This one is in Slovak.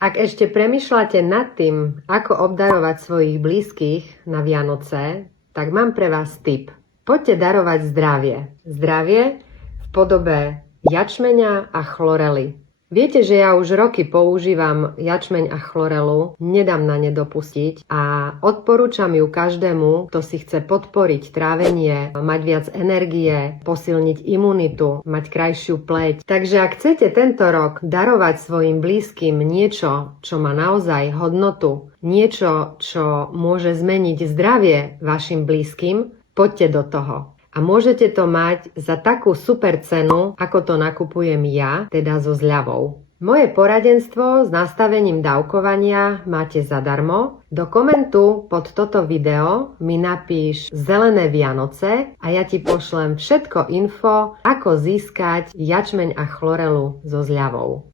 Ak ešte premýšľate nad tým, ako obdarovať svojich blízkych na Vianoce, tak mám pre vás tip. Poďte darovať zdravie. Zdravie v podobe jačmeňa a chlorely. Viete, že ja už roky používam jačmeň a chlorelu, nedám na ne dopustiť a odporúčam ju každému, kto si chce podporiť trávenie, mať viac energie, posilniť imunitu, mať krajšiu pleť. Takže ak chcete tento rok darovať svojim blízkym niečo, čo má naozaj hodnotu, niečo, čo môže zmeniť zdravie vašim blízkym, poďte do toho. A môžete to mať za takú super cenu, ako to nakupujem ja, teda so zľavou. Moje poradenstvo s nastavením dávkovania máte zadarmo. Do komentu pod toto video mi napíš Zelené Vianoce a ja ti pošlem všetko info, ako získať jačmeň a chlorelu so zľavou.